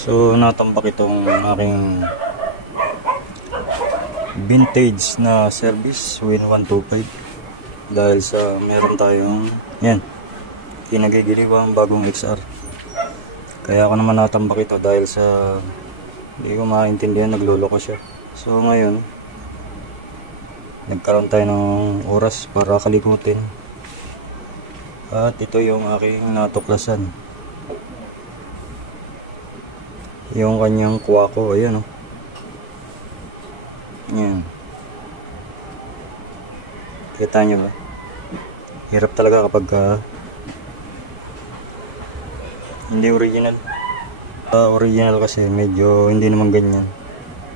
So natambak itong aking vintage na service Win 125 dahil sa meron tayong yan kinagigiliwang bagong XR. Kaya ako naman natambak ito dahil sa hindi ko maintindihan, nagloloko siya. So ngayon nagkaroon tayo ng oras para kalikutin at ito yung aking natuklasan, yung kanyang kuwako. Ayan o. Yan. Kita nyo ba? Hirap talaga kapag hindi original. Original kasi medyo hindi naman ganyan.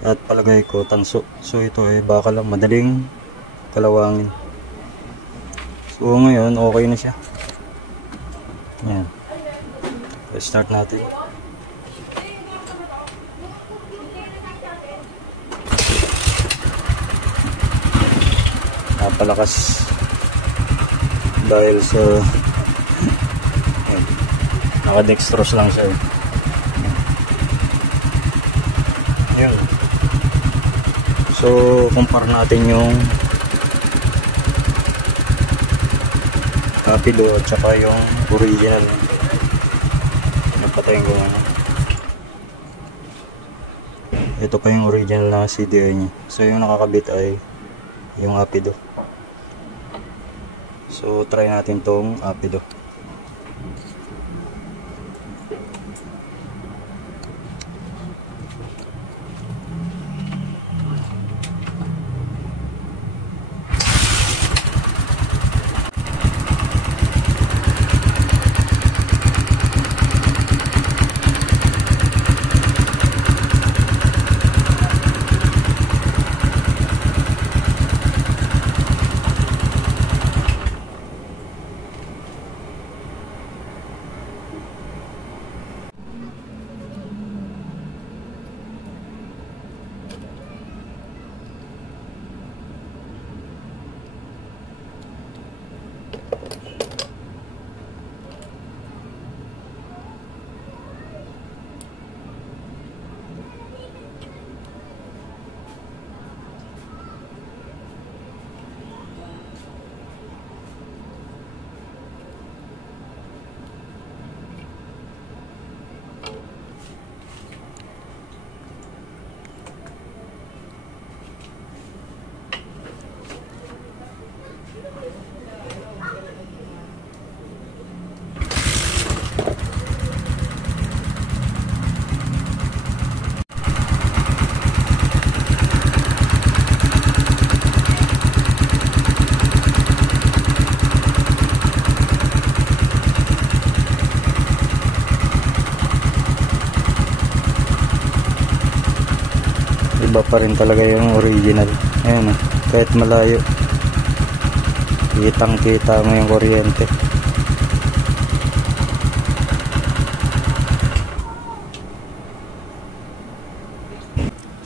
At palagay ko tanso. So ito baka lang madaling kalawangin. So ngayon okay na siya. Yan. Let's start natin. Napalakas dahil sa naka-dextrose lang siya. Yun. So compare natin yung Rapido at saka yung original. Napatayin ko na. Ito pa yung original na CDI niya. So yung nakakabit ay yung Rapido. So try natin tong Rapido. Iba pa rin talaga yung original. Ayan o, kahit malayo kitang kita mo yung kuryente.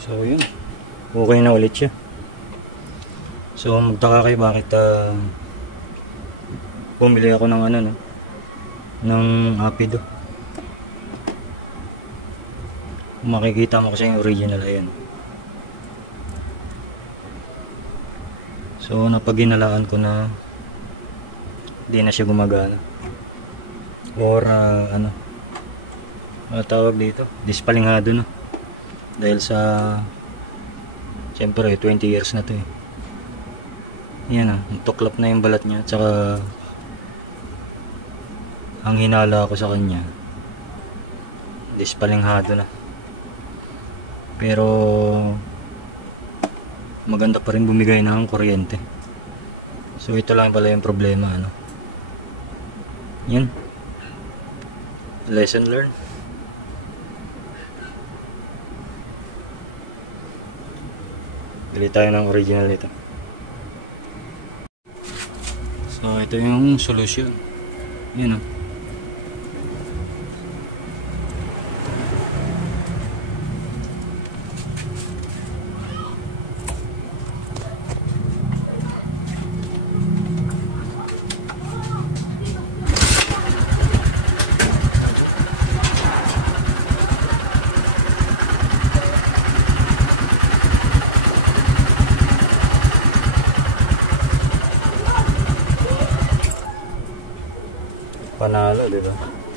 So yun, okay na ulit siya. So magtaka kayo bakit bumili ako ng ano, no, ng Rapido. Makikita mo kasi yung original. Ayan. So napaginalaan ko na hindi na siya gumagana or ano tawag dito, dispalingado na dahil sa siyempre 20 years na to eh. Yan tuklap na yung balat niya, tsaka ang hinala ko sa kanya dispalingado na, pero maganda pa rin bumigay ng kuryente. So ito lang pala yung problema, ano. Yan. Lesson learned. Bili tayo ng original nito. So ito yung solution. Yan o. Panalo, di ba?